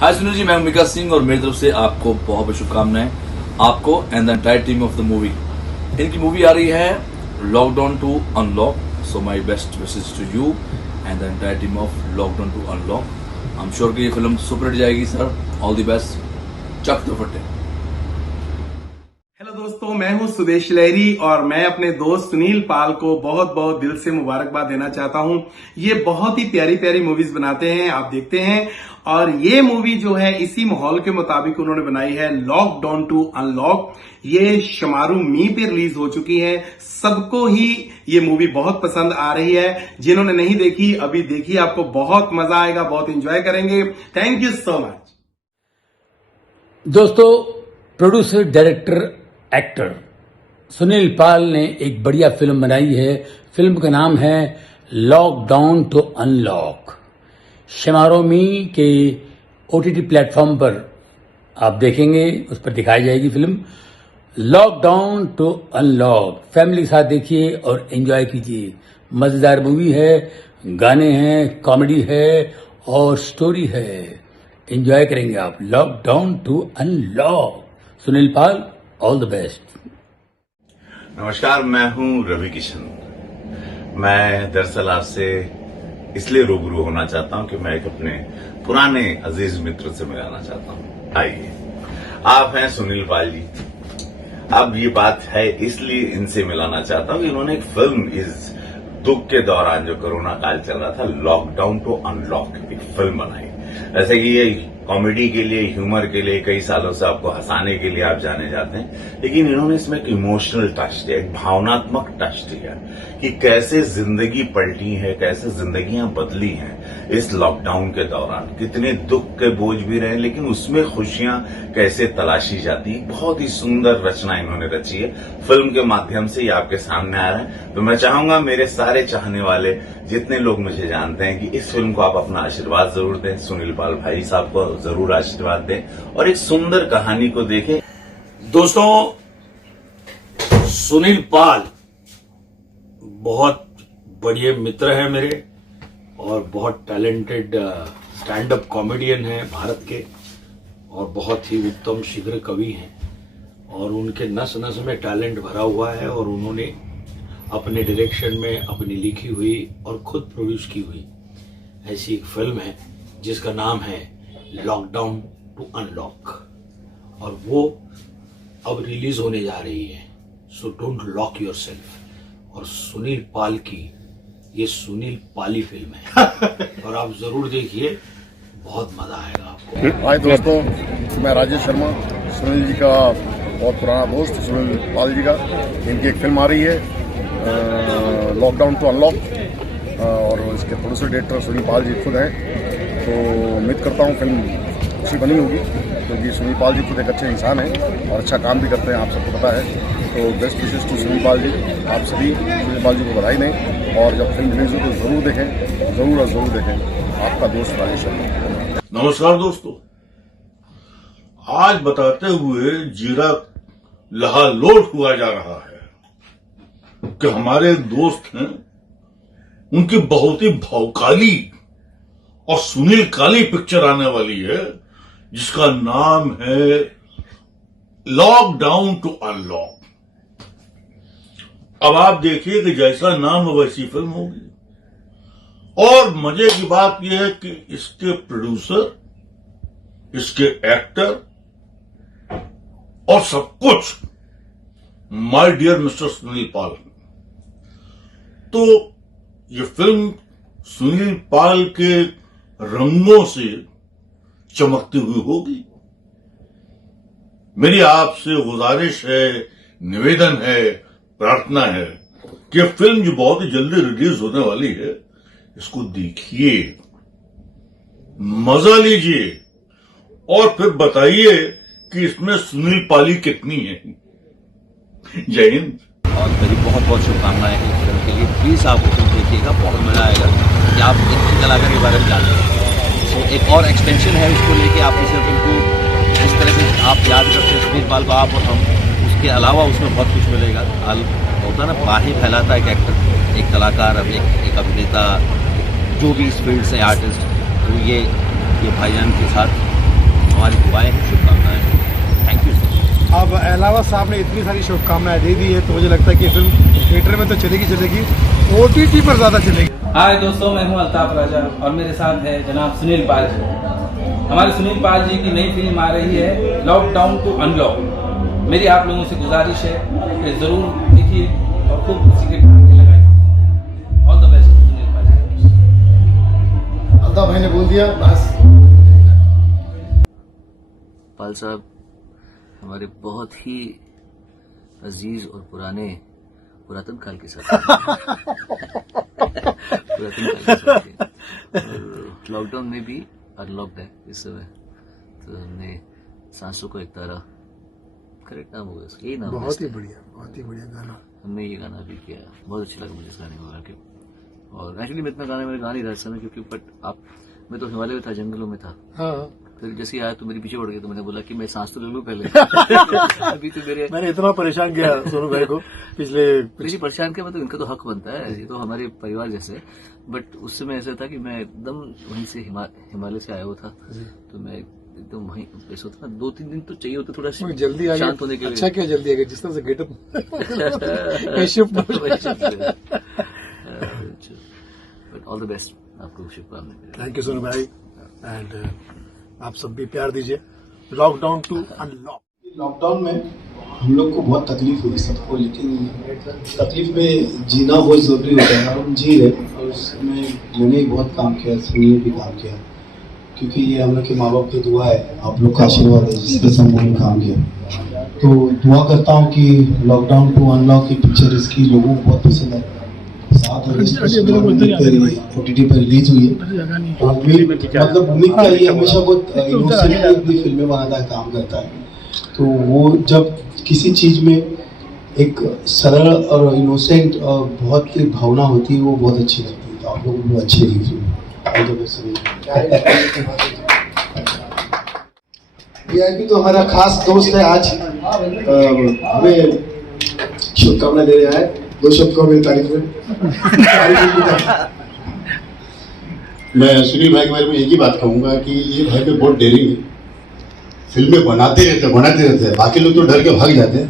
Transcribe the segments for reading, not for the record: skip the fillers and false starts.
हाय सुनील जी, मैं हूं विकास सिंह और मेरी तरफ से आपको बहुत बहुत शुभकामनाएं, आपको and the entire team of the movie. इनकी मूवी आ रही है lockdown to unlock, so my best wishes to you and the entire team of lockdown to unlock. I am sure कि ये फिल्म सुपर हिट जाएगी sir. All the best, चक द फटे। हेलो दोस्तों, मैं हूं सुदेश लहरी और मैं अपने दोस्त सुनील पाल को बहुत बहुत दिल से मुबारकबाद देना चाहता हूं। ये बहुत ही प्यारी प्यारी मूवीज बनाते हैं, आप देखते हैं। और ये मूवी जो है इसी माहौल के मुताबिक उन्होंने बनाई है, लॉकडाउन टू अनलॉक। ये शमारू मी पे रिलीज हो चुकी है। सबको ही ये मूवी बहुत पसंद आ रही है। जिन्होंने नहीं देखी अभी देखी, आपको बहुत मजा आएगा, बहुत इंजॉय करेंगे। Thank you so much. दोस्तों, प्रोड्यूसर, डायरेक्टर, एक्टर सुनील पाल ने एक बढ़िया फिल्म बनाई है। फिल्म का नाम है लॉकडाउन टू अनलॉक। शमारोमी के ओटीटी प्लेटफॉर्म पर आप देखेंगे, उस पर दिखाई जाएगी film lockdown to unlock. Family के साथ देखिए और एंजॉय कीजिए। मजेदार मूवी है, गाने हैं, कॉमेडी है और स्टोरी है। एंजॉय करेंगे आप। Lockdown to unlock. Sunil Pal, all the best. नमस्कार, मैं हूं रवि किशन। मैं दरअसल आपसे इसलिए रूबरू होना चाहता हूं कि मैं एक अपने पुराने अजीज मित्र से मिलाना चाहता हूं। आइए, आप हैं सुनील पाल जी। अब ये बात है इसलिए इनसे मिलाना चाहता हूं कि इन्होंने एक फिल्म इस दुख के दौरान जो कोरोना काल चल रहा था, लॉकडाउन टू अनलॉक, एक फिल्म बनाई। जैसे कि ये कॉमेडी के लिए, ह्यूमर के लिए, कई सालों से आपको हंसाने के लिए आप जाने जाते हैं, लेकिन इन्होंने इसमें एक इमोशनल टच दिया, एक भावनात्मक टच दिया कि कैसे जिंदगी पलटी है, कैसे जिंदगियां बदली हैं इस लॉकडाउन के दौरान। कितने दुख के बोझ भी रहे, लेकिन उसमें खुशियां कैसे तलाशी जाती। बहुत ही सुंदर रचना इन्होंने रची है। फिल्म के माध्यम से ये आपके सामने आ रहा है। तो मैं चाहूंगा मेरे सारे चाहने वाले, जितने लोग मुझे जानते हैं, कि इस फिल्म को आप अपना आशीर्वाद जरूर दें। सुनील पाल भाई साहब को जरूर आशीर्वाद दें और एक सुंदर कहानी को देखें। दोस्तों, सुनील पाल बहुत बढ़िया मित्र हैं मेरे और बहुत टैलेंटेड स्टैंड अप कॉमेडियन हैं भारत के, और बहुत ही उत्तम शीघ्र कवि हैं। और उनके नस नस में टैलेंट भरा हुआ है और उन्होंने अपने डायरेक्शन में अपनी लिखी हुई और खुद प्रोड्यूस की हुई ऐसी एक फिल्म है जिसका नाम है लॉकडाउन टू अनलॉक, और वो अब रिलीज होने जा रही है। So don't lock yourself. और सुनील पाल की ये सुनील पाली फिल्म है और आप जरूर देखिए, बहुत मजा आएगा आपको। हाय दोस्तों, मैं राजेश शर्मा, सुनील जी का बहुत पुराना दोस्त, सुनील पाल जी का। इनकी एक फिल्म आ रही है लॉकडाउन टू अनलॉक, और इसके प्रोड्यूसर डायरेक्टर सुनील पाल जी खुद हैं। तो उम्मीद करता हूँ फिल्म अच्छी बनी होगी, क्योंकि सुनील पाल जी खुद एक अच्छे इंसान हैं और अच्छा काम भी करते हैं, आप सबको पता है। तो best wishes to Sunil Pal ji. आप सभी सुनील पाल जी को बधाई दें, और जब फिल्म रिलीज हो तो जरूर देखें, जरूर और जरूर देखें। आपका दोस्त राजेश शर्मा। नमस्कार दोस्तों, आज बताते हुए जीरा लहालोट हुआ जा रहा है कि हमारे दोस्त हैं, उनकी बहुत ही भावकाली और सुनील काली पिक्चर आने वाली है जिसका नाम है लॉकडाउन टू अनलॉक। अब आप देखिए कि जैसा नाम है वैसी फिल्म होगी। और मजे की बात यह है कि इसके प्रोड्यूसर, इसके एक्टर और सब कुछ माय डियर मिस्टर सुनील पाल। तो ये फिल्म सुनील पाल के रंगों से चमकती हुई होगी। मेरी आपसे गुजारिश है, निवेदन है, प्रार्थना है कि यह फिल्म जो बहुत ही जल्दी रिलीज होने वाली है, इसको देखिए, मजा लीजिए और फिर बताइए कि इसमें सुनील पाली कितनी है। जय हिंद। और मेरी बहुत बहुत शुभकामनाएं हैं इस फिल्म के लिए। प्लीज़ आप फिल्म देखिएगा, बहुत मज़ा आएगा कि आप एक कलाकार के बारे में जानते हैं। तो एक और एक्सटेंशन है, उसको लेके आप इस फिल्म को इस तरह से आप याद करते हैं सुनील पाल को, आप और हम। उसके अलावा उसमें बहुत कुछ मिलेगा। होता ना, बाहें फैलाता है एक एक्टर, एक कलाकार, एक अभिनेता, जो भी इस फील्ड से आर्टिस्ट। तो ये भाईजान के साथ हमारी दुआएं हैं, शुभकामनाएं हैं। Thank you. अब अलावा साहब ने इतनी सारी शुभकामनाएं दे दी है तो मुझे लगता है कि फिल्म थिएटर में तो चलेगी, OTT पर ज़्यादा चलेगी। हाय दोस्तों, मैं हूं अल्ताफ राजा और मेरे साथ है जनाब सुनील पाल जी। हमारे सुनील पाल जी की नई फिल्म आ रही है लॉकडाउन टू अनलॉक। मेरी आप लोगों से गुजारिश है कि जरूर देखिए और खूब खुशी के ठहाके लगाइए। All the best Sunil Pal ji. Altaf भाई ने बोल दिया बस। पाल साहब हमारे बहुत ही अजीज और पुरातन काल के साथ लॉकडाउन में भी अनलॉक्ड है इस समय, तो हमने सांसों को एक तारा, करेक्ट नाम होगा इसका, यही नाम बहुत ही बढ़िया गाना। हमने ये गाना भी किया, बहुत अच्छा लगा मुझे इस गाने को गा के। और एक्चुअली मैं इतना गाने मैंने गा नहीं रहा इस समय क्योंकि मैं तो हिमालय में था, जंगलों में था। हाँ। फिर जैसे ही आया तो मेरे पीछे उड़ गए, तो मैंने बोला कि मैं सांस तो ले लूं पहले। अभी तो मैंने इतना परेशान किया सोनू भाई को मेरी परेशान किया, मतलब इनका तो हक बनता है, ये तो हमारे परिवार जैसे। बट उस समय ऐसा था कि मैं एकदम वहीं से हिमालय से आया हुआ था, तो मैं एकदम वहीं ऐसा होता ना, 2-3 दिन तो चाहिए होता थोड़ा जल्दी आ शांत होने के लिए। अच्छा क्या जल्दी आ गया, जिस तरह से getup but all the best, आपको शुभकामनाएं। थैंक यू सोनू भाई, एंड आप सब भी प्यार दीजिए। Lockdown to unlock. लॉकडाउन में हम लोग को बहुत तकलीफ हुई सबको, लेकिन तकलीफ में जीना बहुत ज़रूरी होता है और हम जी रहे। और उसमें मैंने भी बहुत काम किया, सुनील ने भी काम किया, क्योंकि ये हम लोग के माँ बाप की दुआ है, आप लोग का आशीर्वाद है जिसके साथ मैंने काम किया। तो दुआ करता हूँ कि लॉकडाउन टू अनलॉक की पिक्चर इसकी लोगों को बहुत पसंद है। 7 अगस्त OTT पर रिलीज हुई है। मतलब उम्मीद का ये हमेशा बहुत इनोसेंटली अपनी फिल्में बनाता है, काम करता है। तो वो जब किसी चीज़ में एक सरल और इनोसेंट बहुत भावना होती है, वो बहुत अच्छी लगती है। तो आप लोगों को अच्छी लगी फिल्म। VIP तो हमारा खास दोस्त है, आज हमें शुभकामनाएं दे रहा है। 2 शब्द को मेरी तारीफ में। मैं सुनील भाई के बारे में एक ही बात कहूंगा कि ये भाई पे बहुत डेयरिंग है, फिल्में बनाते रहते हैं। बाकी लोग तो डर के भाग जाते हैं,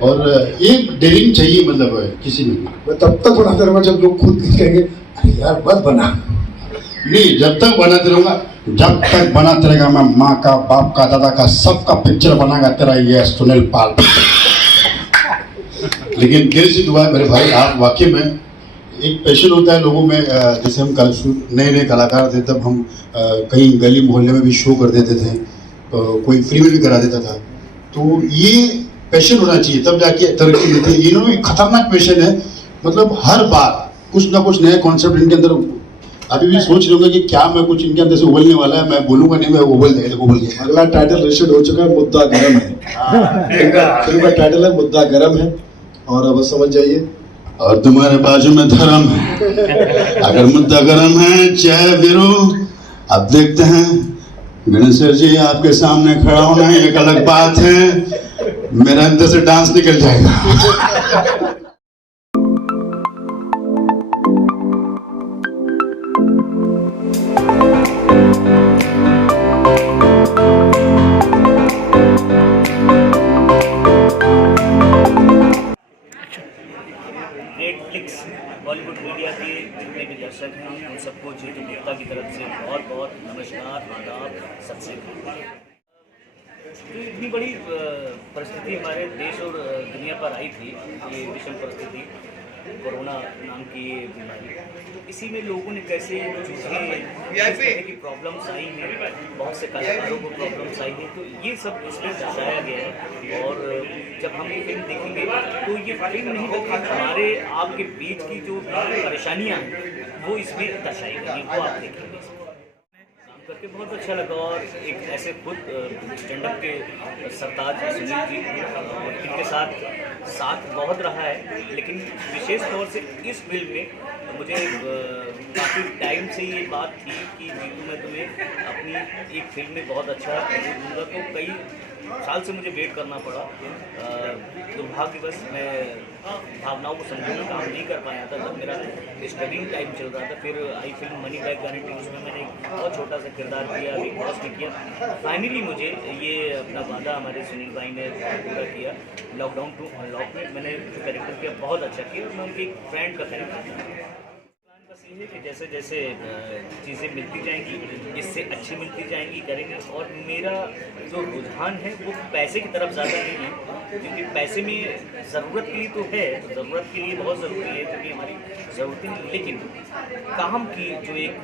और ये डेयरिंग चाहिए मतलब किसी में भी। मैं तब तक बनाता रहूंगा जब लोग खुद कहेंगे अरे यार मत बना। नहीं, जब तक बनाते रहूंगा, जब तक बनाते रहेगा मैं माँ का, बाप का, दादा का, सबका पिक्चर बनाएगा तेरा ये सुनील पाल। लेकिन दिल से दुआ है मेरे भाई, आप वाकई में एक पैशन होता है लोगों में। जैसे हम नए कलाकार थे तब हम कहीं गली मोहल्ले में भी शो कर देते थे, कोई फ्री में भी करा देता था। तो ये पैशन होना चाहिए, तब जाके तरक्की मिलती है। इन्होंने खतरनाक पैशन है, मतलब हर बार कुछ ना कुछ नया कॉन्सेप्ट इनके अंदर। अभी भी सोच रहे होंगे कि क्या मैं कुछ इनके अंदर से उबलने वाला है, मैं बोलूंगा नहीं, मैं उबल गया। अगला टाइटल रिलीज हो चुका है, मुद्दा गरम है। फिल्म का टाइटल है मुद्दा गरम है, और अब समझ जाइए। और तुम्हारे बाजू में धर्म है, अगर मुद्दा गरम है चाहे वीरो। अब देखते हैं गणेश जी आपके सामने खड़ा होना एक अलग बात है, मेरे अंदर से डांस निकल जाएगा। नेटफ्लिक्स बॉलीवुड मीडिया के जितने भी दर्शक हैं उन सबको जीतू गुप्ता की तरफ से बहुत बहुत नमस्कार, आदाब, सत श्री अकाल। तो इतनी बड़ी परिस्थिति हमारे देश और दुनिया पर आई थी, ये विषम परिस्थिति, कोरोना नाम की ये बीमारी। तो इसी में लोगों ने कैसे चीज़ें की प्रॉब्लम्स आई हैं, बहुत से कलाकारों को प्रॉब्लम्स आई हैं, तो ये सब इसमें दर्शाया गया है। और जब हम ये फिल्म देखेंगे तो ये फिल्म नहीं बल्कि हमारे आपके बीच की जो परेशानियाँ हैं वो इसमें दर्शाई गई, वो आप देखेंगे। काम करके बहुत अच्छा लगा, और एक ऐसे खुद स्टैंड अप के सरताज सुनील जी, और इनके साथ बहुत रहा है, लेकिन विशेष तौर से इस फिल्म में मुझे काफ़ी टाइम से ये बात थी कि जीतू मैं तुम्हें अपनी एक फिल्म में बहुत अच्छा दूंगा। तो कई साल से मुझे वेट करना पड़ा। दुर्भाग्यवश मैं भावनाओं को समझने का काम नहीं कर पाया था। जब मेरा स्टडिंग टाइम चल रहा था, फिर आई फिल्म मनी बैक गारंटी, उसमें मैंने एक बहुत छोटा सा किरदार किया, बिग बॉस में किया। फाइनली मुझे ये अपना वादा हमारे सुनील भाई ने पूरा किया। लॉकडाउन टू अनलॉक में मैंने जो कैरेक्टर किया बहुत अच्छा किया। मैं उनके एक फ्रेंड का कैरेक्टर किया। बस ये है कि जैसे जैसे चीज़ें मिलती जाएंगी, इससे अच्छी मिलती जाएंगी, करेंगे। और मेरा जो रुझान है वो पैसे की तरफ ज़्यादा नहीं है, क्योंकि पैसे में ज़रूरत के लिए तो है, ज़रूरत के लिए बहुत ज़रूरी है, क्योंकि हमारी ज़रूरतें हैं। लेकिन काम की जो एक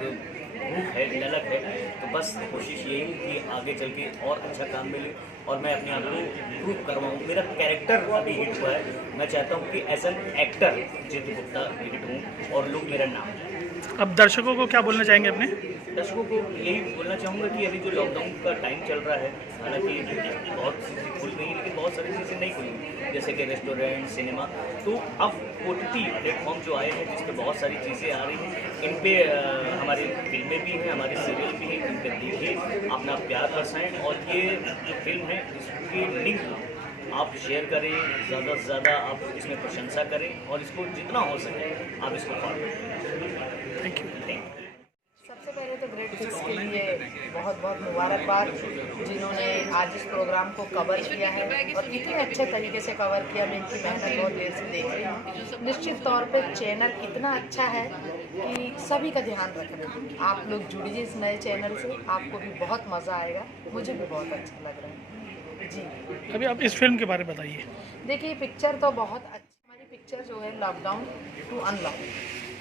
भूख है, ललक है, तो बस कोशिश यही है कि आगे चल के और अच्छा काम मिले और मैं अपने आप को प्रूव करवाऊँ। मेरा कैरेक्टर अभी हिट हुआ है, मैं चाहता हूँ कि as an actor Jeetu Gupta hit हूँ और लोग मेरा नाम लें। अब दर्शकों को क्या बोलना चाहेंगे अपने? दर्शकों को यही बोलना चाहूँगा कि अभी जो लॉकडाउन का टाइम चल रहा है, हालांकि बहुत चीज़ें खुल गई हैं, लेकिन बहुत सारी चीज़ें नहीं खुली, जैसे कि रेस्टोरेंट, सिनेमा। तो अब OTT प्लेटफॉर्म जो आए हैं, जिस पर बहुत सारी चीज़ें आ रही हैं, इन पर हमारी फिल्में भी हैं, हमारे सीरियल भी हैं, इन पर देखिए, अपना प्यार बरसाएँ। और ये जो फिल्म है, इसकी लिंक आप शेयर करें, ज़्यादा से ज़्यादा आप इसमें प्रशंसा करें और इसको जितना हो सके आप इसको फॉलो करें। Thank you. सबसे पहले तो ग्रेट फिक्स के लिए बहुत बहुत मुबारकबाद, जिन्होंने आज इस प्रोग्राम को कवर किया है और इतने अच्छे तरीके से कवर किया। मैं इनकी मेहनत बहुत देर से देख रही हूँ। निश्चित तौर पे चैनल इतना अच्छा है कि सभी का ध्यान रखना। आप लोग जुड़िए इस नए चैनल से, आपको भी बहुत मज़ा आएगा, मुझे भी बहुत अच्छा लग रहा है जी। अभी आप इस फिल्म के बारे में बताइए। देखिए, पिक्चर तो बहुत अच्छी, हमारी पिक्चर जो है लॉकडाउन टू अनलॉक,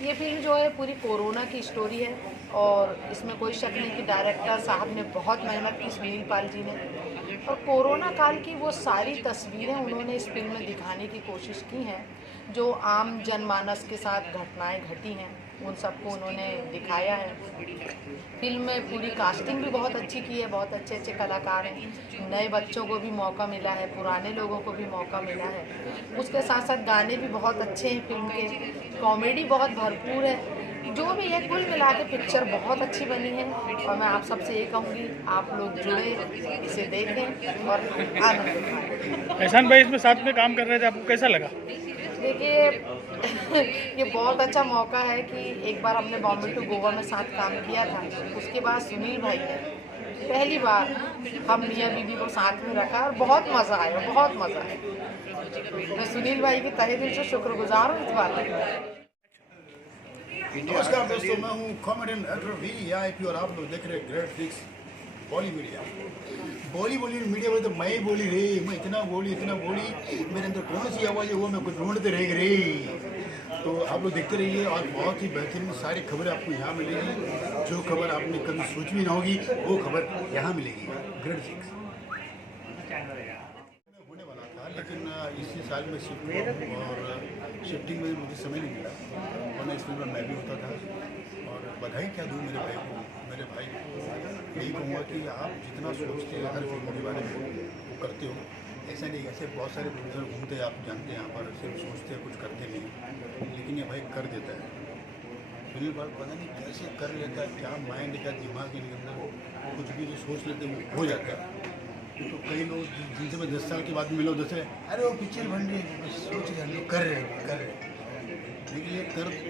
ये फिल्म जो है पूरी कोरोना की स्टोरी है और इसमें कोई शक नहीं कि डायरेक्टर साहब ने बहुत मेहनत की, सुनील पाल जी ने, और कोरोना काल की वो सारी तस्वीरें उन्होंने इस फिल्म में दिखाने की कोशिश की हैं, जो आम जनमानस के साथ घटनाएं घटी हैं, उन सबको उन्होंने दिखाया है। फिल्म में पूरी कास्टिंग भी बहुत अच्छी की है, बहुत अच्छे अच्छे कलाकार हैं, नए बच्चों को भी मौका मिला है, पुराने लोगों को भी मौका मिला है। उसके साथ साथ गाने भी बहुत अच्छे हैं फिल्म के, कॉमेडी बहुत भरपूर है। जो भी है, कुल मिला के पिक्चर बहुत अच्छी बनी है और मैं आप सबसे ये कहूँगी, आप लोग जुड़े, इसे देखें और आनंद उठाएं। एहसान भाई इसमें साथ में काम कर रहे थे, आपको कैसा लगा? देखिए ये बहुत अच्छा मौका है कि एक बार हमने बॉम्बे टू गोवा में साथ काम किया था, उसके बाद सुनील भाई है, पहली बार हम मियाँ बीवी को साथ में रखा और बहुत मज़ा आया, बहुत मज़ा आया। मैं सुनील भाई की तहे दिल से शुक्रगुजार हूँ इस बात की। नमस्कार दोस्तों, मैं हूँ कॉमेडियन एक्टर VIP और आप लोग देख रहे हैं great fix Bollywood media. Bollywood media में तो मैं ही बोली रे, मैं इतना बोली, मेरे अंदर कौन सी आवाज़ है वो मैं कुछ ढूंढते रहेगी रे। तो आप लोग देखते रहिए और बहुत ही बेहतरीन सारी खबरें आपको यहाँ मिलेगी। जो खबर आपने कभी सोची भी ना होगी वो खबर यहाँ मिलेगी। ग्रेट फिक्स होने वाला था, लेकिन इसी साल में शिफ्ट हुआ और शिफ्टिंग में मुझे समय नहीं मिला, वरना इस फिल्म में मैं भी होता था। और बधाई क्या दूँ मेरे भाई को, यही कहूँगा कि आप जितना सोचते हैं हर फिल्म के बारे में वो करते हो, ऐसा नहीं। ऐसे बहुत सारे प्रोड्यूसर घूमते हैं, आप जानते हैं, यहाँ पर सिर्फ सोचते हैं, कुछ करते नहीं, लेकिन ये भाई कर देता है। फिल्म पर पता नहीं कैसे कर लेता है, क्या माइंड का दिमाग के अंदर कुछ भी जो सोच लेते हैं वो हो जाता है। तो कई लोग जिनसे मैं 10 साल के बाद मिला, दूसरे अरे वो पिक्चर बन रही है, सोच रहे हैं, कर रहे हैं। लेकिन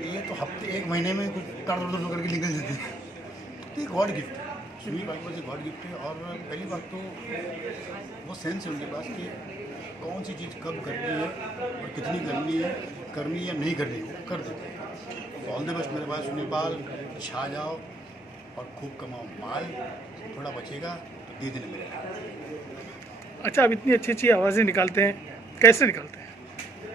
ये तो हफ्ते 1 महीने में कुछ कर करके निकल जाते हैं। तो ये गॉड गिफ्ट है, सुनील बाबू से गॉड गिफ्ट है। और पहली बात तो वो सेंस है उनके पास कि कौन सी चीज़ कब करनी है और कितनी करनी या नहीं करनी, वो कर देते हैं। ऑल द बेस्ट मेरे पास सुनील पाल, छा जाओ और खूब कमाओ माल, थोड़ा बचेगा तो दे देने मिलेगा। अच्छा, आप इतनी अच्छी अच्छी आवाज़ें निकालते हैं, कैसे निकालते हैं?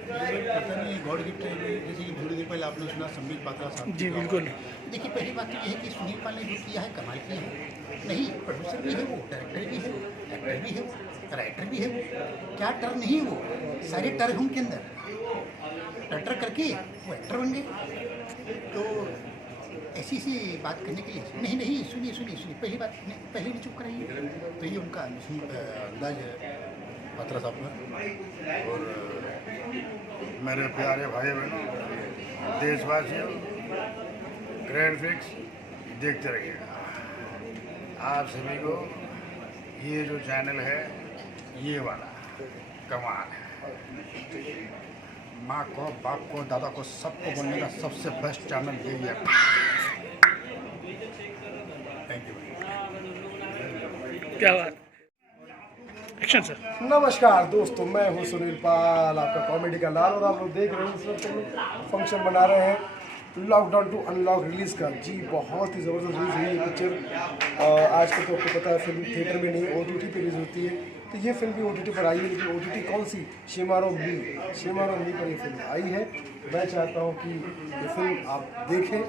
पता नहीं, गॉड गिफ्ट है। जैसे कि थोड़ी देर पहले आपने सुना संबित पात्रा साहब। जी बिल्कुल। देखिए, पहली बात तो ये है कि सुनील पाल ने जो किया है कमाल किया है। नहीं, प्रोड्यूसर भी है वो, डायरेक्टर भी है, एक्टर भी है वो, राइटर भी है वो। क्या टर नहीं है वो, सारे टर हैं उनके अंदर। टर करके वो एक्टर बन गए। तो ऐसी सी बात करने के लिए नहीं, सुनिए पहली बात पहले भी चुप कराइए। तो ये उनका अंदाज है पात्रा साहब का। और मेरे प्यारे भाई बहनों, देशवासियों, ग्रेट फिक्स देखते रहिएगा। आप सभी को ये जो चैनल है ये वाला कमाल है। माँ को, बाप को, दादा को, सबको बोलने का सबसे बेस्ट चैनल यही है। Thank you. क्या बात। Action sir. नमस्कार दोस्तों, मैं हूं सुनील पाल, आपका कॉमेडी का लाल, और आप लोग देख रहे हैं इस वक्त हम लोग फंक्शन बना रहे हैं लॉकडाउन टू अनलॉक रिलीज़ का। जी बहुत ही ज़बरदस्त रिलीज़ हुई ये पिक्चर। आजकल तो आपको पता है फिल्म थिएटर में नहीं OTT पे रिलीज़ होती है, तो ये फिल्म भी OTT पर आई है। लेकिन OTT कौन सी? शेमारो मी पर ये फिल्म आई है। मैं चाहता हूँ कि ये फिल्म आप देखें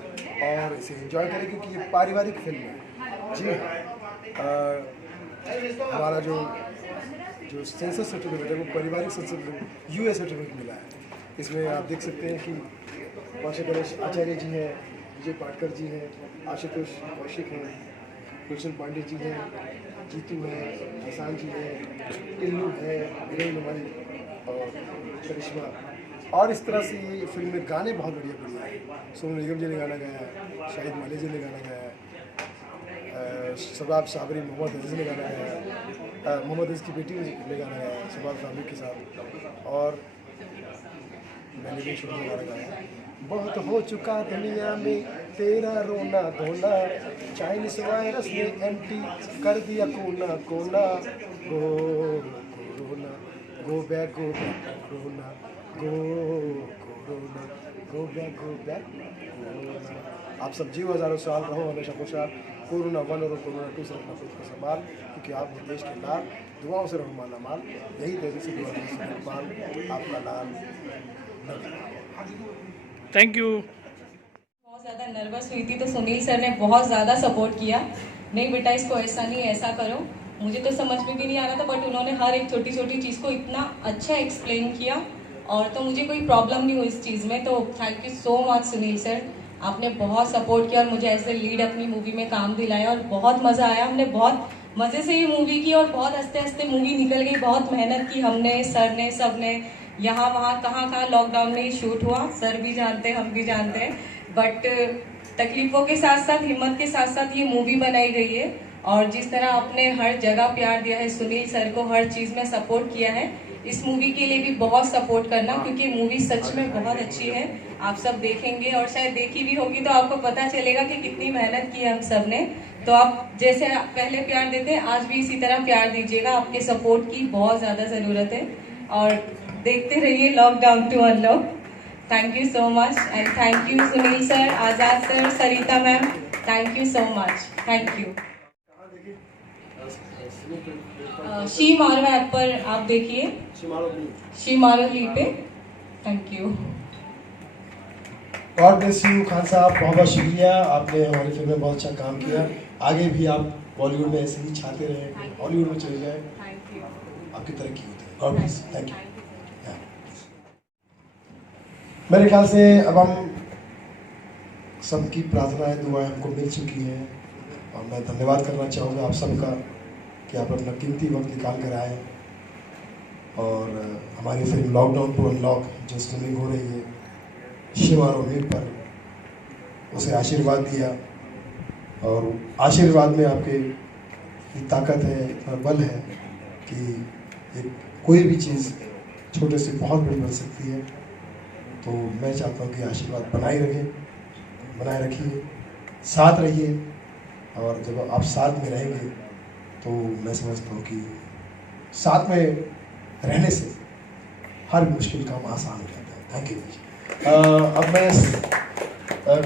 और इसे एंजॉय करें, क्योंकि ये पारिवारिक फिल्म है। जी हाँ, हमारा जो सेंसर सर्टिफिकेट है वो पारिवारिक सर्टिफिकेट US सर्टिफिकेट मिला है। इसमें आप देख सकते हैं कि कौशिक गणेश आचार्य जी हैं, विजय पाटकर जी हैं, आशुतोष कौशिक हैं, गुलशन पांडे जी हैं, जीतू है, हसान जी हैं, टिल्लू है, हीरोइन हमारी और करिश्मा। और इस तरह से ये फिल्म में गाने बहुत बढ़िया हैं। सोनू निगम जी ने गाना गाया है, शाहिद माली जी ने गाना गाया है, शबाब साबरी, मोहम्मद अजीज़ ने गाना गाया है, मोहम्मद अजीज़ की बेटी ने गाना गाया है शबाब साबरी के साथ, और मैंने भी शुरू में गाना गाया। बहुत हो चुका दुनिया में तेरा रोना धोना, चाइनीस वायरस ने एंटी कर दिया कोना कोना, गो कोरोना गो बैक कोरोना, गो कोरोना गो बैक कोरोना। आप सब जीव हज़ारों साल रहो हमेशा खुशहाल। कोरोना 1 और कोरोना 2 से अपना खुद को संभाल, क्योंकि आप हो देश के लाल, दुआओं से रहो माला माल। यही तेरी से दुआ आपका लाल। Thank you. बहुत ज़्यादा नर्वस हुई थी, तो सुनील सर ने बहुत ज़्यादा सपोर्ट किया। नहीं बेटा, इसको ऐसा नहीं ऐसा करो। मुझे तो समझ में भी नहीं आ रहा था, बट उन्होंने हर एक छोटी छोटी चीज़ को इतना अच्छा एक्सप्लेन किया, और तो मुझे कोई प्रॉब्लम नहीं हुई इस चीज़ में। तो thank you so much Sunil sir, आपने बहुत सपोर्ट किया और मुझे एज ए लीड अपनी मूवी में काम दिलाया, और बहुत मज़ा आया। हमने बहुत मज़े से ये मूवी की, और बहुत हंसते हंसते मूवी निकल गई। बहुत मेहनत की हमने, सर ने, सब ने, यहाँ वहाँ कहाँ लॉकडाउन में ही शूट हुआ। सर भी जानते हैं, हम भी जानते हैं, बट तकलीफ़ों के साथ साथ, हिम्मत के साथ साथ ये मूवी बनाई गई है। और जिस तरह आपने हर जगह प्यार दिया है, सुनील सर को हर चीज़ में सपोर्ट किया है, इस मूवी के लिए भी बहुत सपोर्ट करना, क्योंकि मूवी सच में बहुत अच्छी है। आप सब देखेंगे, और शायद देखी भी होगी, तो आपको पता चलेगा कि कितनी मेहनत की है हम सब ने। तो आप जैसे पहले प्यार देते हैं, आज भी इसी तरह प्यार दीजिएगा। आपके सपोर्ट की बहुत ज़्यादा ज़रूरत है, और देखते रहिए lockdown to unlock. Thank you so much, and thank you Sunil sir, Azad sir, Sarita ma'am, thank you so much, thank you. Shemaroo app पर आप देखिए, शी मारो ली पे। Thank you. God bless you Khan sahab, बहुत बहुत शुक्रिया, आपने हमारी फिल्म में बहुत अच्छा काम किया। आगे भी आप बॉलीवुड में ऐसे ही छाते रहे, हॉलीवुड में चले जाए, आपकी तरक्की होती है। God bless, thank you. मेरे ख्याल से अब हम सबकी प्रार्थनाएं, दुआएं हमको मिल चुकी हैं, और मैं धन्यवाद करना चाहूँगा आप सबका कि आप अपना कीमती वक्त निकाल कर आए, और हमारी फिल्म लॉकडाउन टू अनलॉक जो स्ट्रीमिंग हो रही है शिमारो मीर पर, उसे आशीर्वाद दिया। और आशीर्वाद में आपके इतनी ताकत है, इतना बल है कि कोई भी चीज़ छोटे से बहुत बड़ी बन सकती है। तो मैं चाहता हूँ कि आशीर्वाद बनाए रखिए, साथ रहिए, और जब आप साथ में रहेंगे तो मैं समझता हूँ कि साथ में रहने से हर मुश्किल काम आसान हो जाता है। Thank you. अब मैं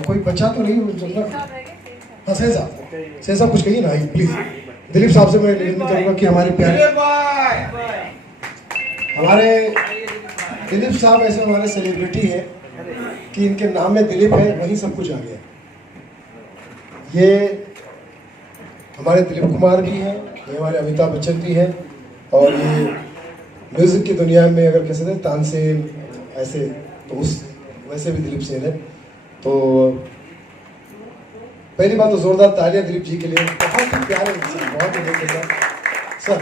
कोई बच्चा तो नहीं हूँ, हाँ सही साहब कुछ कहिए ना प्लीज़। दिलीप साहब से मैं निवेदन करूँगा कि हमारे दिलीप साहब ऐसे हमारे सेलिब्रिटी हैं कि इनके नाम में दिलीप है, वहीं सब कुछ आ गया। ये हमारे दिलीप कुमार भी हैं, ये हमारे अमिताभ बच्चन भी हैं, और ये म्यूज़िक की दुनिया में अगर कह सकते हैं तानसेन ऐसे, तो उस वैसे भी दिलीप सेन है। तो पहली बात तो जोरदार तालियां दिलीप जी के लिए, बहुत ही प्यारे इंसान, बहुत ही नेक। सर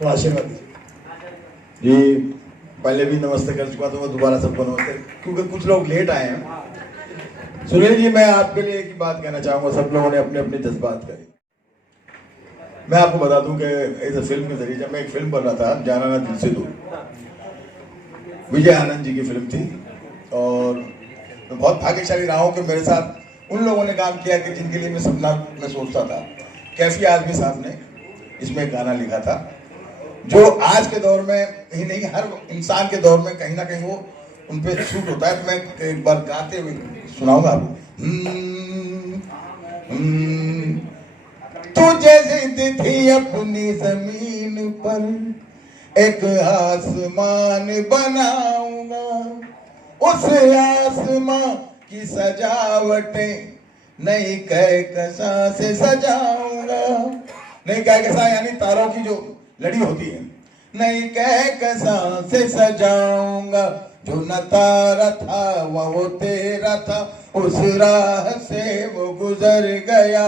थोड़ा आशीर्वाद दीजिए। जी पहले भी नमस्ते कर चुका था, मैं दोबारा सबको नमस्ते, क्योंकि कुछ लोग लेट आए हैं। सुनील जी, मैं आपके लिए एक ही बात कहना चाहूँगा, सब लोगों ने अपने अपने जज्बात करे। मैं आपको बता दूं कि इस फिल्म के जरिए, जब मैं एक फिल्म कर रहा था जाना ना दिल से दूर, विजय आनंद जी की फिल्म थी, और मैं बहुत भाग्यशाली रहा हूं कि मेरे साथ उन लोगों ने काम किया कि जिनके लिए मैं सपना में सोचता था। कैफी आजमी साहब ने इसमें एक गाना लिखा था जो आज के दौर में ही नहीं, हर इंसान के दौर में कहीं ना कहीं वो उन पे सूट होता है। मैं एक बार गाते हुए सुनाऊंगा आपको। तुझे जिद थी अपनी जमीन पर, एक आसमान बनाऊंगा, उस आसमान की सजावटें नई कहकशा से सजाऊंगा। नई कहकशा यानी तारों की जो लड़ी होती है, नई कहकशा से सजाऊंगा, जो न तारा था वो तेरा था, उस राह से वो गुजर गया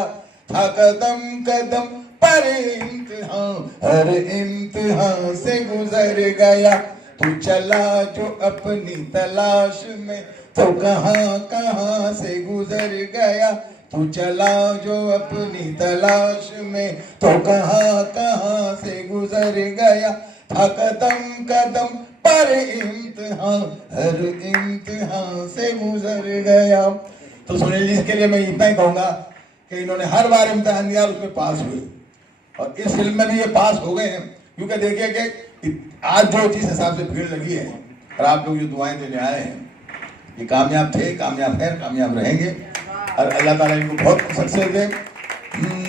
था कदम कदम पर इम्तिहान, हर इम्तिहान से गुजर गया। तू चला जो अपनी तलाश में, तो कहां कहां से गुजर गया। तू चला जो अपनी तलाश में, तो कहां कहां से गुजर गया था कदम कदम पर इम्तिहान, हर इम्तिहान से गुजर गया। तो सुनील जी के लिए मैं इतना ही कहूंगा कि इन्होंने हर बार इम्तिहान दिया और उसमें पास हुए, और इस फिल्म में भी ये पास हो गए हैं। क्योंकि देखिए कि आज जो जिस हिसाब से भीड़ लगी है और आप लोग जो दुआएं देने आए हैं, ये कामयाब थे, कामयाब है, कामयाब रहेंगे, और अल्लाह ताला इनको बहुत सक्सेस दे।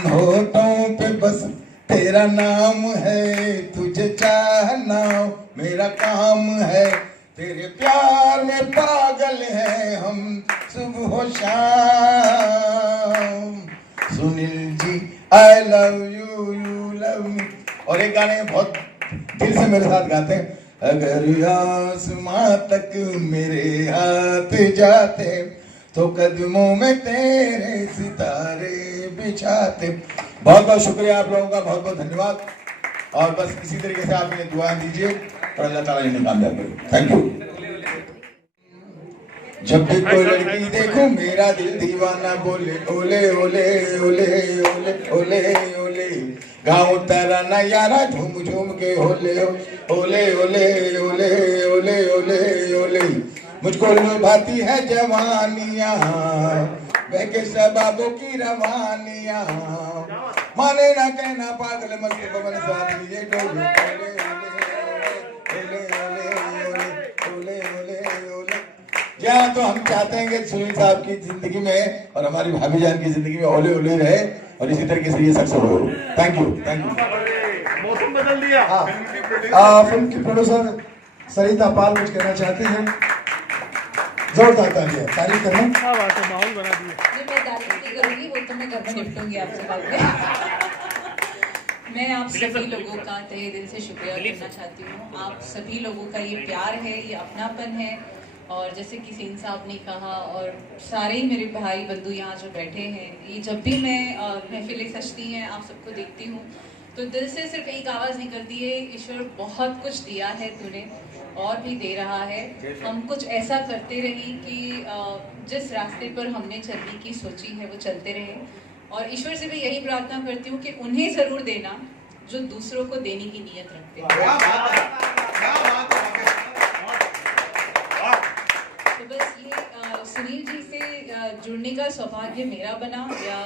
होठों पे बस तेरा नाम है, तुझे चाहना मेरा काम है, तेरे प्यार में पागल है हम सुबह शाम। Sunil ji I love you, you love me. और एक गाने बहुत दिल से मेरे साथ गाते हैं, अगर आसमां तक मेरे हाथ जाते, तो कदमों में तेरे सितारे बिछाते। बहुत बहुत शुक्रिया आप लोगों का, बहुत बहुत धन्यवाद, और बस इसी तरीके से आप इन्हें दुआ दीजिए और अल्लाह ताला इन्हें कामयाब करे। Thank you. जब भी कोई लड़की देखो मेरा दिल दीवाना बोले ओले ओले ओले ओले ओले ओले, गाँव तराना यारा झूम झूम के ओले ओले ओले ओले ओले ओले ओले। मुझको लुभाती है जवानियाँ, बहके शबाबों की रवानियाँ, माने ना कहना पागल मस्त पवन साथी ये डोले ओले ओले ओले ओले ओले। जहाँ तो हम चाहते हैं कि सुनील साहब की जिंदगी में और हमारी भाभी जान की जिंदगी में ओले ओले रहे, और इसी तरीके से ये सक्सेस हो। Thank you, thank you. मौसम बदल दिया। फिल्म की प्रोड्यूसर सरिता पाल कुछ कहना चाहते हैं, जोरदार तारीफ करें। क्या बात है, माहौल बना दिया। मैं तारीफ नहीं करूंगी, वो तो मैं घर में निपटूंगी आपसे बाद में। मैं आप सभी लोगों का तहे दिल से शुक्रिया करना चाहती हूँ। आप सभी लोगों का ये प्यार है, ये अपनापन है, और जैसे कि सीन साहब ने कहा और सारे ही मेरे भाई बंधु यहाँ जो बैठे हैं, ये जब भी मैं महफिलें सजती हैं आप सबको देखती हूँ तो दिल से सिर्फ एक आवाज़ निकलती है, ईश्वर बहुत कुछ दिया है तूने और भी दे रहा है। हम कुछ ऐसा करते रहें कि जिस रास्ते पर हमने चलने की सोची है वो चलते रहें, और ईश्वर से भी यही प्रार्थना करती हूँ कि उन्हें ज़रूर देना जो दूसरों को देने की नीयत रखते हैं। तो बस ये सुनील जी से जुड़ने का सौभाग्य मेरा बना या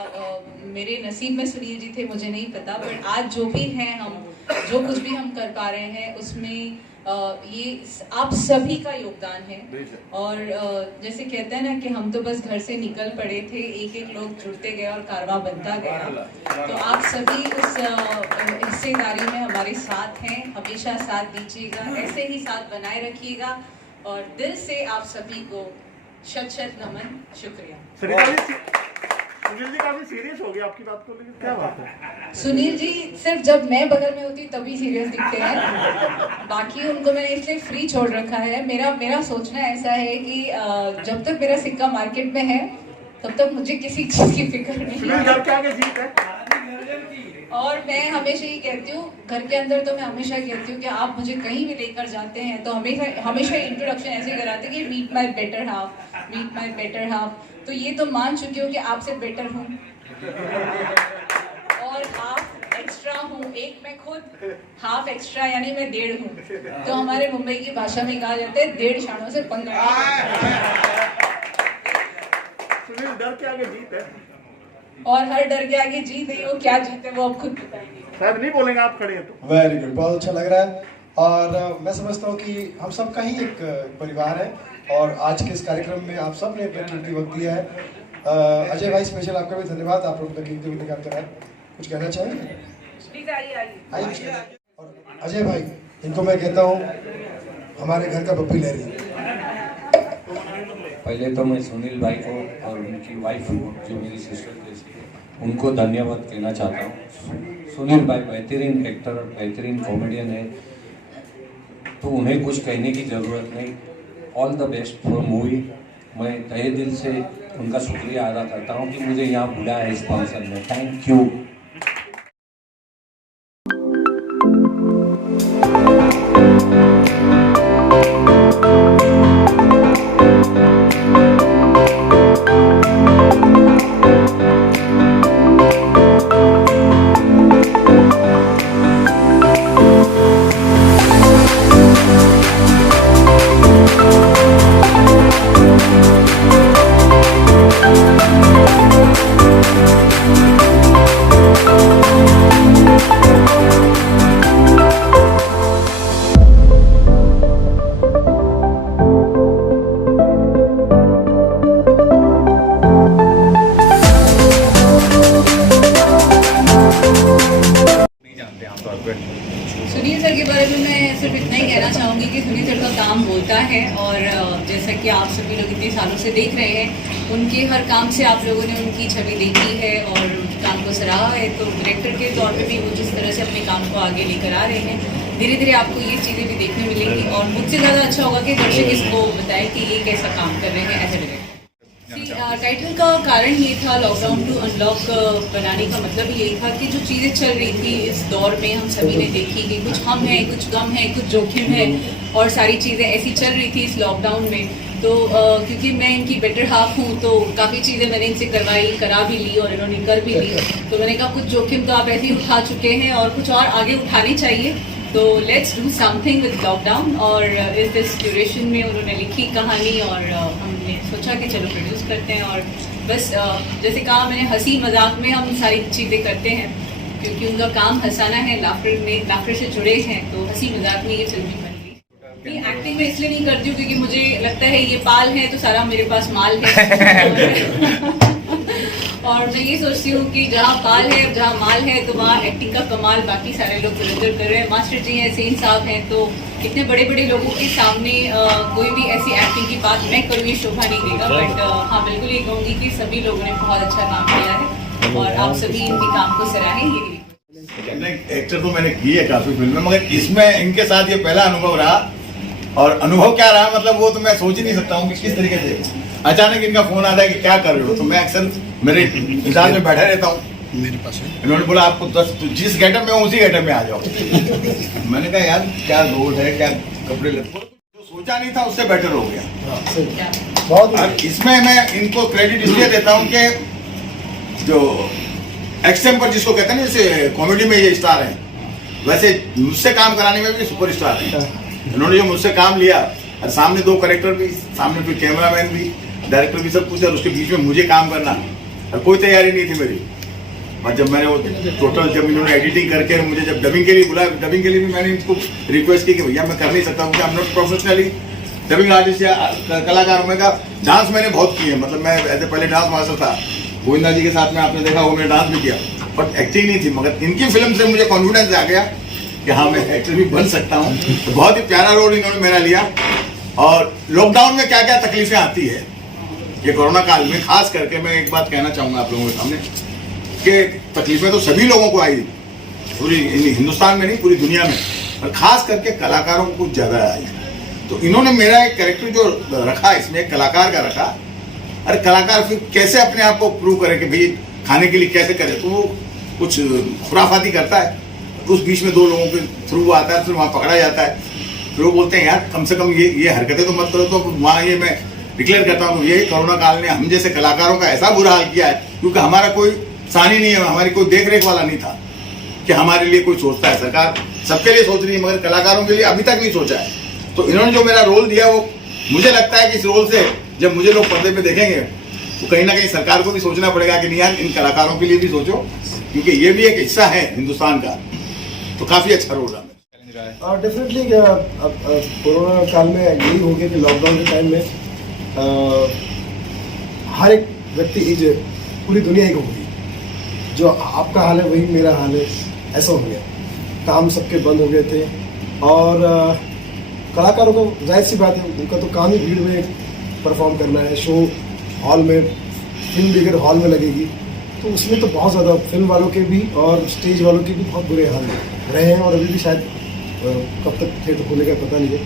मेरे नसीब में सुनील जी थे मुझे नहीं पता, बट आज जो भी हैं हम, जो कुछ भी हम कर पा रहे हैं उसमें ये आप सभी का योगदान है। और जैसे कहते हैं ना कि हम तो बस घर से निकल पड़े थे, एक एक लोग जुड़ते गए और कारवां बनता गया। तो आप सभी उस हिस्सेदारी में हमारे साथ हैं, हमेशा साथ दीजिएगा, ऐसे ही साथ बनाए रखिएगा, और दिल से आप सभी को शत शत नमन, शुक्रिया। सुनील जी काफी सीरियस हो गया आपकी बात को लेकर, क्या बात है? सुनील जी सिर्फ जब मैं बगल में होती तभी सीरियस दिखते हैं, बाकी उनको मैंने इसलिए फ्री छोड़ रखा है। मेरा सोचना ऐसा है कि जब तक मेरा सिक्का मार्केट में है तब तक मुझे किसी चीज की फिक्र नहीं है। और मैं हमेशा ही कहती हूँ, घर के अंदर तो मैं हमेशा कहती हूँ कि आप मुझे कहीं भी लेकर जाते हैं तो हमेशा इंट्रोडक्शन ऐसे कराते हैं कि meet my better half, meet my better half. तो ये तो मान चुकी हूँ कि आपसे बेटर हूँ, और हाफ एक्स्ट्रा हूँ, एक मैं खुद हाफ एक्स्ट्रा यानी मैं 1.5 हूँ। तो हमारे मुंबई की भाषा में कहा जाता है 1.5 शाणों से 15। सुनील, डर के आगे जीत है। और हर डर के आगे जीत है, वो क्या जीत है वो आप खुद बताएंगे। शायद नहीं बोलेंगे, आप खड़े हैं तो। वेरी गुड, बहुत अच्छा लग रहा है। और मैं समझता हूँ कि हम सबका ही एक परिवार है और आज के इस कार्यक्रम में आप सब ने अपना कीमती वक्त दिया है। अजय भाई, स्पेशल आपका भी धन्यवाद, आप लोगों का कीमती वक्त निकाल कर आए। कुछ कहना चाहिए? आइए। और अजय भाई, इनको मैं कहता हूँ हमारे घर का बप्पी लहरी। पहले तो मैं सुनील भाई को और उनकी वाइफ को, जो मेरी सिस्टर जैसी है, उनको धन्यवाद कहना चाहता हूँ। सुनील भाई बेहतरीन एक्टर और बेहतरीन कॉमेडियन है, तो उन्हें कुछ कहने की ज़रूरत नहीं। All the best for movie. मैं तहे दिल से उनका शुक्रिया अदा करता हूँ कि मुझे यहाँ बुलाया है इस फंक्शन में। Thank you. सुनील सर के बारे में मैं सिर्फ इतना ही कहना चाहूँगी कि सुनील सर का काम बोलता है और जैसा कि आप सभी लोग इतने सालों से देख रहे हैं, उनके हर काम से आप लोगों ने उनकी छवि देखी है और उनके काम को सराहा है। तो डायरेक्टर के तौर पे भी वो जिस तरह से अपने काम को आगे लेकर आ रहे हैं, धीरे धीरे आपको ये चीज़ें भी देखने मिलेंगी और मुझसे ज़्यादा अच्छा होगा कि दर्शक इसको बताए कि ये कैसा काम कर रहे हैं एज ए डायरेक्टर। टाइटल का कारण ये था, लॉकडाउन टू अनलॉक बनाने का मतलब यही था कि जो चीज़ें चल रही थी इस दौर में हम सभी ने देखी कि कुछ हम हैं, कुछ गम है, कुछ जोखिम है और सारी चीज़ें ऐसी चल रही थी इस लॉकडाउन में। तो क्योंकि मैं इनकी बेटर हाफ हूँ तो काफ़ी चीज़ें मैंने इनसे करा भी ली और इन्होंने कर भी ली। तो मैंने कहा कुछ जोखिम तो आप ऐसे ही उठा चुके हैं और कुछ और आगे उठाने चाहिए, तो let's do something with lockdown. और इस दिस ड्यूरेशन में उन्होंने लिखी कहानी और हमने सोचा कि चलो प्रोड्यूस करते हैं। और बस जैसे कहा मैंने, हंसी मजाक में हम सारी चीज़ें करते हैं क्योंकि उनका काम हंसाना है, लाफ्टर से जुड़े हैं, तो हंसी मजाक में ये फिल्म बन गई। एक्टिंग में इसलिए नहीं करती हूँ क्योंकि मुझे लगता है ये पाल है तो सारा मेरे पास माल है और मैं ये सोचती हूँ कि जहाँ पाल है जहाँ माल है तो वहाँ एक्टिंग का कमाल बाकी सारे लोग गुजर कर रहे हैं। मास्टर जी हैं, सेन साहब हैं, तो इतने बड़े बड़े लोगों के सामने कोई भी ऐसी एक्टिंग की बात मैं करूँ ये शोभा नहीं देगा। बट हाँ, बिल्कुल ये कहूँगी कि सभी लोगों ने बहुत अच्छा काम किया है और आप सभी इनके काम को सराहें। ये एक्टर तो मैंने की है काफी फिल्म में, मगर इसमें इनके साथ ये पहला अनुभव रहा। और अनुभव क्या रहा, मतलब वो तो मैं सोच ही नहीं सकता हूँ कि किस तरीके से अचानक इनका फोन आता है कि क्या कर रहे हो। तो मैं अक्सर मेरे इंतजार में बैठा रहता हूँ मेरे पास। इन्होंने बोला आपको जिस गेटअप में उसी गेटअप में आ जाओ। मैंने कहा यार क्या रोल है, क्या कपड़े लगते, जो सोचा नहीं था उससे बेटर हो गया बहुत। इसमें मैं इनको क्रेडिट इसलिए देता हूँ कि जो एक्सटेम्पर जिसको कहते हैं ना, जैसे कॉमेडी में ये स्टार है, वैसे मुझसे काम कराने में भी सुपर स्टार है। इन्होंने जो मुझसे काम लिया और सामने 2 कैरेक्टर भी, सामने फिर कैमरामैन भी, डायरेक्टर भी, सब कुछ, और उसके बीच में मुझे काम करना और कोई तैयारी नहीं थी मेरी। और जब मैंने वो टोटल जब इन्होंने एडिटिंग करके मुझे जब डबिंग के लिए बुलाया, डबिंग के लिए भी मैंने इनको रिक्वेस्ट की कि भैया मैं कर नहीं सकता क्योंकि I am not professionally dubbing artist या कलाकार हूँ। मैं कहा डांस मैंने बहुत किए, मतलब मैं ऐसे पहले डांस मास्टर था, गोविंदा जी के साथ में आपने देखा वो मैंने डांस भी किया, बट एक्टिंग नहीं थी। मगर इनकी फिल्म से मुझे कॉन्फिडेंस आ गया कि हाँ मैं एक्टर भी बन सकता हूँ। तो बहुत ही प्यारा रोल इन्होंने मेरा लिया। और लॉकडाउन में क्या क्या तकलीफें आती है ये कोरोना काल में, खास करके मैं एक बात कहना चाहूँगा आप लोगों के सामने कि तकलीफें तो सभी लोगों को आई, पूरी हिंदुस्तान में नहीं पूरी दुनिया में, और खास करके कलाकारों को कुछ ज़्यादा आई। तो इन्होंने मेरा एक कैरेक्टर जो रखा इसमें, एक कलाकार का रखा। अरे कलाकार फिर कैसे अपने आप को प्रूव करे कि भाई खाने के लिए कैसे करे, तो वो कुछ खुराफाती करता है, तो उस बीच में 2 लोगों के थ्रू आता है, फिर वहाँ पकड़ा जाता है। फिर वो बोलते हैं यार कम से कम ये हरकतें तो मत करो। तो वहाँ ये मैं डिक्लेयर करता हूँ ये कोरोना काल ने हम जैसे कलाकारों का ऐसा बुरा हाल किया है, क्योंकि हमारा कोई सानी नहीं है, हमारी कोई देख रेख वाला नहीं था, कि कि हमारे लिए कोई सोचता है। सरकार सबके लिए सोच रही है मगर कलाकारों के लिए अभी तक नहीं सोचा है। तो इन्होंने जो मेरा रोल दिया वो मुझे लगता है कि इस रोल से जब मुझे लोग पर्दे पे देखेंगे तो कहीं ना कहीं सरकार को भी सोचना पड़ेगा कि नहीं यार इन कलाकारों के लिए भी सोचो, क्योंकि ये भी एक हिस्सा है हिंदुस्तान का। तो काफी अच्छा रोल रहा। डेफिनेटली अब कोरोना काल में यही हो गया कि लॉकडाउन के टाइम में हर एक व्यक्ति पूरी दुनिया ही हो गई। जो आपका हाल है वही मेरा हाल है, ऐसा हो गया। काम सबके बंद हो गए थे और कलाकारों को जाहिर सी बात है उनका तो काम ही भीड़ में परफॉर्म करना है। शो हॉल में, फिल्म भी अगर हॉल में लगेगी तो उसमें तो बहुत ज़्यादा फिल्म वालों के भी और स्टेज वालों के भी बहुत बुरे हाल रहे हैं। और अभी भी शायद कब तक थिएटर खुलेगा पता नहीं है।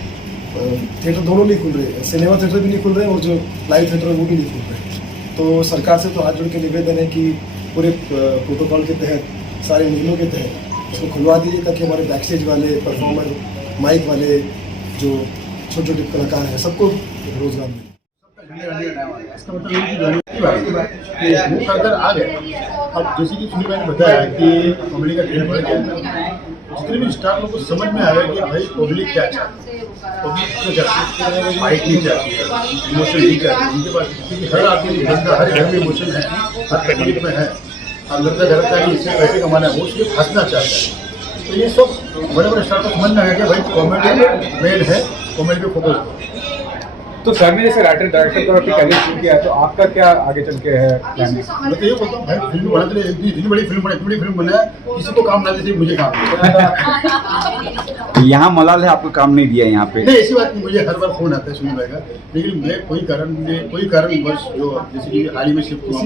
थिएटर दोनों नहीं खुल रहे, सिनेमा थिएटर भी नहीं खुल रहे और जो लाइव थिएटर है वो भी नहीं खुल रहे। तो सरकार से तो हाथ जोड़ के निवेदन है कि पूरे प्रोटोकॉल के तहत, सारे नियमों के तहत इसको खुलवा दीजिए ताकि हमारे बैक स्टेज वाले, परफॉर्मर, माइक वाले, जो छोटे छोटे कलाकार हैं सबको रोजगार मिले। इसका मतलब ये कि वो अगर आ गए। अब जैसे कि सुनील भाई ने बताया कि कॉमेडी का ट्रेंड बढ़ गया, जितने भी स्टार लोग को समझ में आया कि भाई पब्लिक क्या चाहती है, पब्लिक क्या चाहती है, फाइट नहीं चाहती है, इमोशन नहीं चाहती है उनके पास, क्योंकि हर आदमी हर घर में इमोशन है, हर तकलीफ में है। अब लगता है कि इससे पैसे कमाना है, वो सिर्फ हंसना चाहता है। तो ये सब बड़े बड़े स्टार को समझ में आया कि भाई कॉमेडी मेन है, कॉमेडी पे फोकस करो। तो सर ने जैसे राइटर डायरेक्टर का अपनी करियर शुरू किया, तो आपका क्या आगे चल के है प्लान? मैं तो ये बोलता हूँ भाई फिल्म बनाते रहे, इतनी बड़ी फिल्म बनाए, किसी को काम ना दे, मुझे काम यहाँ मलाल है, आपको काम नहीं दिया यहाँ पे? नहीं, ऐसी बात नहीं। मुझे हर बार फोन आता है सुनील भाई का, लेकिन मैं कोई कारणवश जो जैसे कि हाल ही में शिफ्ट हुआ,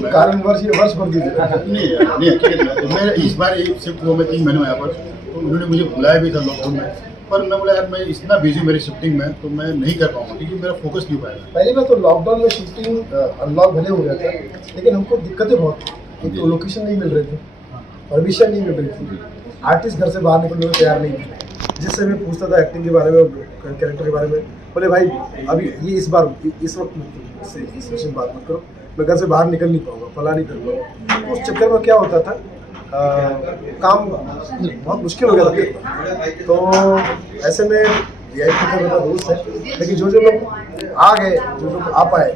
वर्ष भर दीजिए नहीं हकीकत में मैं इस बार शिफ्ट हुआ, मैं 3 महीने यहाँ पर, तो उन्होंने मुझे बुलाया भी था लॉकडाउन में, पर मैं बोला यार मैं इतना बिजी मेरी शिफ्टिंग में तो मैं नहीं कर पाऊंगा क्योंकि मेरा फोकस नहीं हो पाएगा। पहली बार तो लॉकडाउन में शिफ्टिंग अनलॉक भले हो गया था, लेकिन हमको दिक्कतें बहुत, एक तो लोकेशन नहीं मिल रही थी, परमिशन नहीं मिल रही थी, आर्टिस्ट घर से बाहर निकलने को तैयार नहीं थे। जिससे मैं पूछता था एक्टिंग के बारे में, कैरेक्टर के बारे में, बोले भाई अभी ये इस वक्त से इस विषय में बात मत करो, मैं घर से बाहर निकल नहीं पाऊँगा, फला नहीं कर पाऊँगा। तो उस चक्कर में क्या होता था, काम बहुत मुश्किल हो गया था। तो ऐसे में VIP का मेरा दोस्त है, लेकिन जो लोग आ गए, जो लोग आ पाए,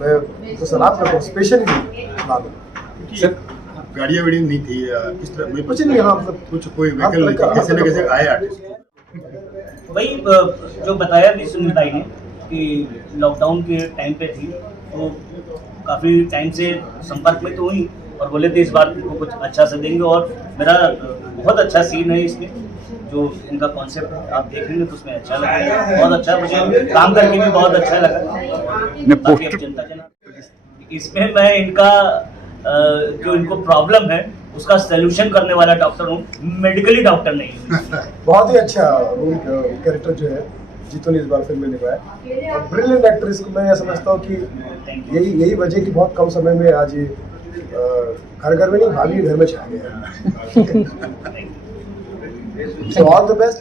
मैं तो सलाह करता हूँ स्पेशली सर। गाड़ियाँ वाड़ी नहीं थी, किस तरह कुछ नहीं, हाँ मतलब कुछ कोई व्हीकल नहीं, कैसे न कैसे आए आर्टिस्ट। वही जो बताया भी सुनील भाई ने कि लॉकडाउन के टाइम पे थी, तो काफ़ी टाइम से संपर्क में तो हुई और बोले थे इस बार को कुछ अच्छा से देंगे। और मेरा बहुत अच्छा सीन है इसमें, जो इनका कॉन्सेप्ट आप देखेंगे तो उसमें अच्छा लगा, बहुत अच्छा, मुझे काम करके भी बहुत अच्छा लगा। बाकी अब जनता जनार्दन, इसमें मैं इनका जो इनको प्रॉब्लम है उसका सलूशन करने वाला डॉक्टर हूँ, मेडिकली डॉक्टर नहीं हूँ। बहुत ही अच्छा कैरेक्टर जो है जीतू ने इस बार फिल्म में निभाया। ब्रिलियंट एक्ट्रेस को मैं समझता हूँ कि यही वजह कि बहुत कम समय में आज ये घर में नहीं, भाभी घर में छा गया। All the best.